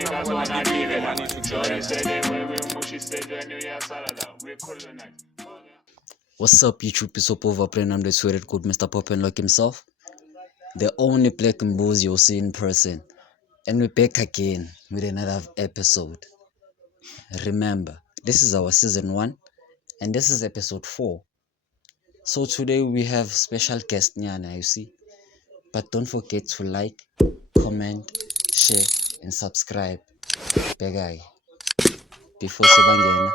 What's up, YouTube? It's up over playing. I'm the sweated good Mr. Pop and Lock himself. The only black and booze you'll see in person. And we're back again with another episode. Remember, this is our season 1 and this is episode 4. So today we have special guest Nyana, you see. But don't forget to like, comment, share, and subscribe. Begay. Before Sebangena,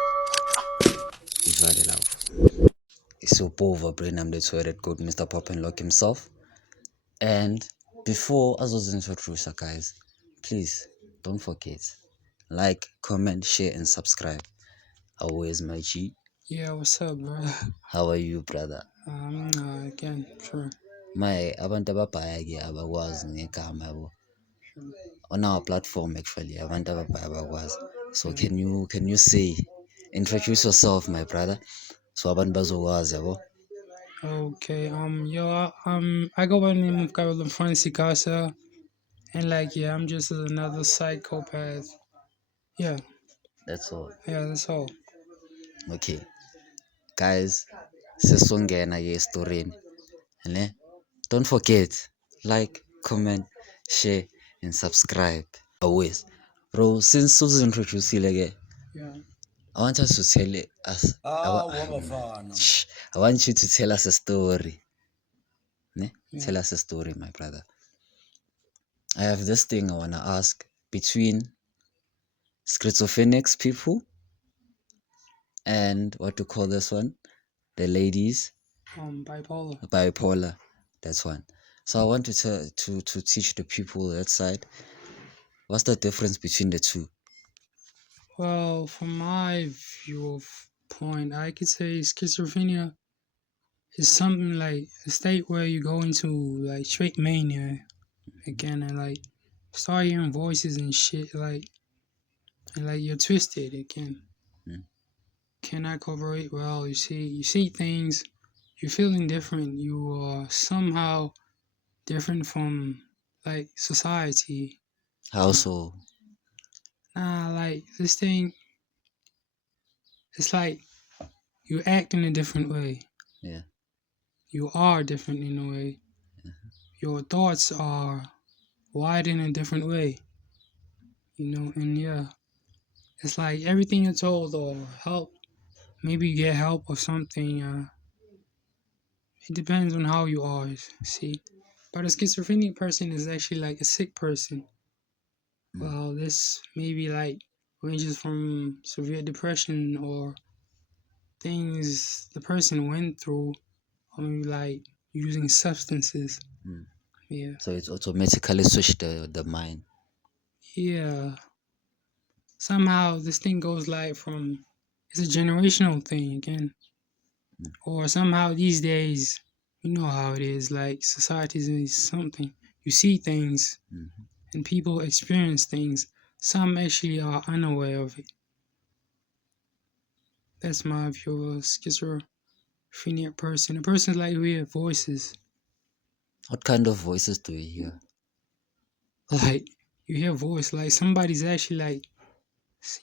ivale love. It's your over brain. I'm the sweated good Mr. Pop and Lock himself. And before I was introduced, guys, please don't forget, like, comment, share, and subscribe. Always my G. Yeah, what's up, bro? How are you, brother? Again, sure. My abantu ababhaya ke abakwazi ngegama yabo. On our platform actually, abantu ababhaya abakwazi. So can you say, introduce yourself, my brother? So abantu bazokwazi yabo. Okay, I go by the name of Kabelo from Sigasa, and I'm just another psychopath. Yeah, That's all. that's all. Okay, guys, sesongena ke estoreni. Ne? Don't forget, like, comment, share, and subscribe. Always. Bro, since Susan introduced you again, Yeah. I want us to tell us. I want you to tell us a story. Ne? Yeah. Tell us a story, my brother. I have this thing I want to ask between schizophrenic people and what to call this one? The ladies. Bipolar. Bipolar. That's one. So I want to teach the people that side. What's the difference between the two? Well, from my viewpoint, I could say schizophrenia is something like a state where you go into like straight mania again and start hearing voices and shit and you're twisted again. Cannot cooperate well. You see things. You're feeling different. You are somehow different from society. How so? This thing. It's like you act in a different way. Yeah. You are different in a way. Your thoughts are wide in a different way. And yeah, it's like everything you're told or help. Maybe you get help or something. It depends on how you are, see. But a schizophrenic person is actually like a sick person. Well, this maybe ranges from severe depression or things the person went through, or maybe using substances. Yeah. So it's automatically switched the mind. Yeah. Somehow this thing goes from it's a generational thing again. Or somehow these days, you know how it is, society is something. You see things and people experience things. Some actually are unaware of it. That's my view of a schizophrenic person. A person who hears voices. What kind of voices do you hear? You hear voice, somebody's actually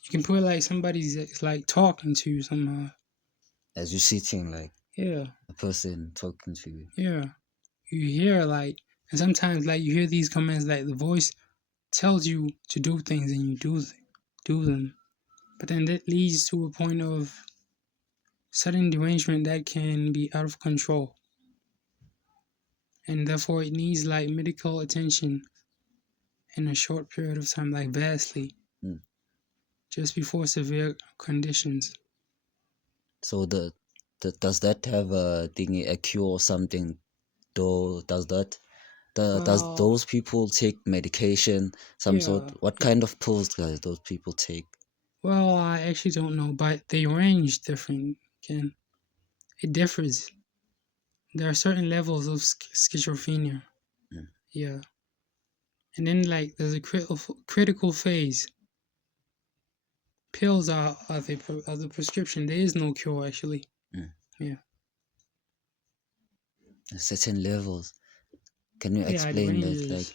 you can put somebody's talking to you somehow. As you sitting yeah, a person talking to you. Yeah. You hear and sometimes you hear these comments the voice tells you to do things and you do them. But then that leads to a point of sudden derangement that can be out of control. And therefore it needs medical attention in a short period of time, vastly. Just before severe conditions. So does that have a cure or something? Does those people take medication? What kind of pills does those people take? Well, I actually don't know, but they range different. Again, it differs. There are certain levels of schizophrenia. Yeah. And then there's a critical phase. Pills are the prescription. There is no cure actually. Yeah. Certain levels. Can you explain that?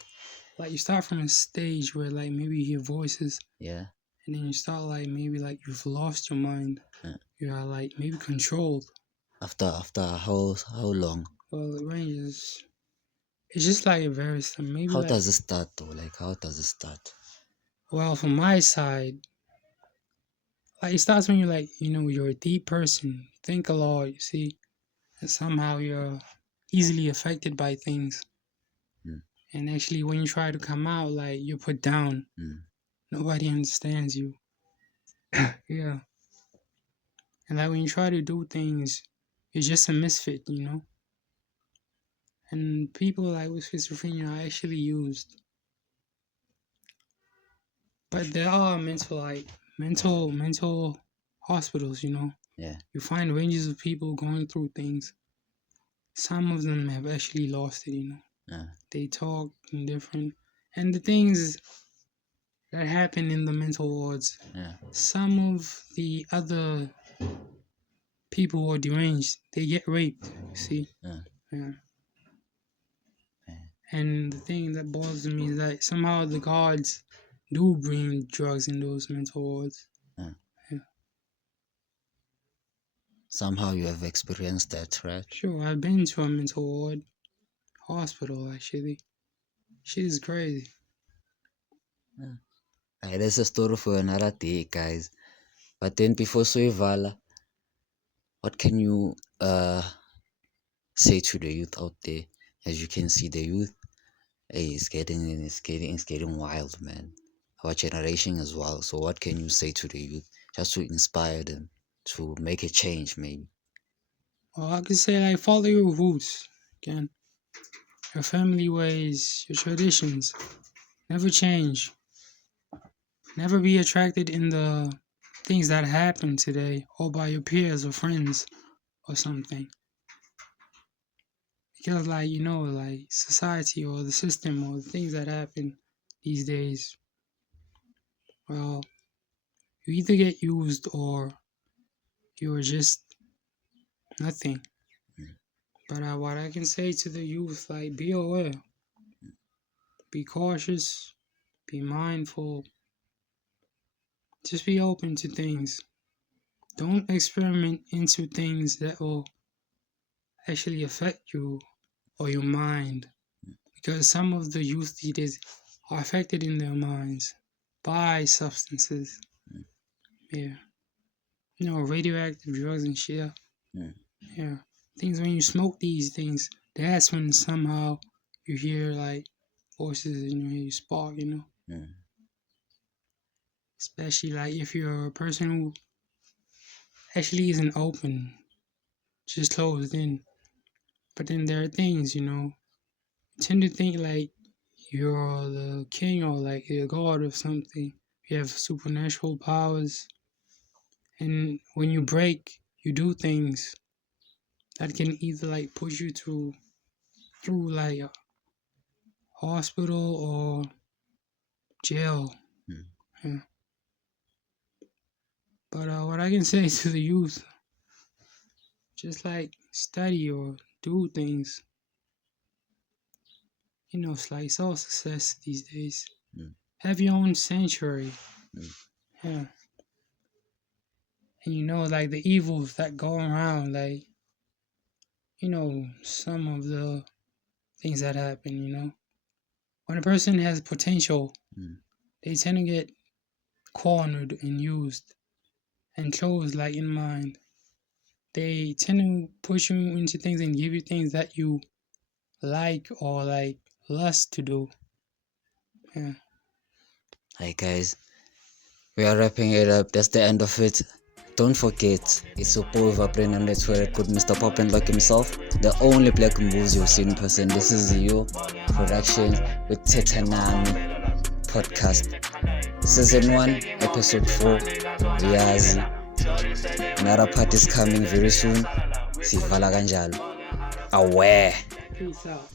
like you start from a stage where like maybe you hear voices, Yeah. and then you start like maybe like you've lost your mind. Yeah. You are like maybe controlled. After how long? Well, it ranges. It's just like it varies. So maybe How like, does it start though? Like how does it start? well, from my side, like it starts when you're like, you're a deep person, you think a lot, you see, and somehow you're easily affected by things. Mm. And actually, when you try to come out, like you're put down. Mm. Nobody understands you. Yeah. And like when you try to do things, you're just a misfit, And people like with schizophrenia are actually used. But there are mental hospitals, Yeah. You find ranges of people going through things. Some of them have actually lost it, Yeah. They talk in different, and the things that happen in the mental wards. Yeah. Some of the other people who are deranged, they get raped. You see, Yeah. yeah. Yeah. And the thing that bothers me is that somehow the guards do bring drugs in those mental wards. Yeah. Yeah. Somehow you have experienced that, right? Sure, I've been to a mental ward hospital actually. Shit is crazy. Yeah. That's a story for another day, guys. But then before Soivala, what can you say to the youth out there? As you can see, the youth, hey, it's getting wild, man. Our generation as well. So what can you say to the youth just to inspire them to make a change, maybe? Well, I could say like follow your roots, again, your family ways, your traditions. Never change. Never be attracted in the things that happen today or by your peers or friends or something. Because like society or the system or the things that happen these days, well, you either get used or you're just nothing. But what I can say to the youth, like, be aware, be cautious, be mindful, just be open to things. Don't experiment into things that will actually affect you or your mind. Because some of the youth leaders are affected in their minds by substances. Yeah. Radioactive drugs and shit. Mm. Yeah. Things when you smoke these things, that's when somehow you hear like voices in your head, you spark, Mm. Especially like if you're a person who actually isn't open, just closed in. But then there are things, you tend to think like you're the king or like you're god of something. You have supernatural powers. And when you break, you do things that can either like push you through like a hospital or jail. Mm. Yeah. But what I can say to the youth, just like study or do things. It's like it's all success these days. Mm. Have your own sanctuary. Mm. Yeah. And like the evils that go around, like, some of the things that happen. When a person has potential, Mm. they tend to get cornered and used and closed like in mind. They tend to push you into things and give you things that you like or like lust to do. Yeah. Hi guys, we are wrapping it up. That's the end of it. Don't forget, it's your boy Vapren and that's where it could Mr. Pop and Lock himself, the only black moves you've seen in person. This is Iyoh production with Thetha podcast. Season 1, episode 4. Viyazi. Another part is coming very soon. Sivala kanjalo. Aware. Peace out.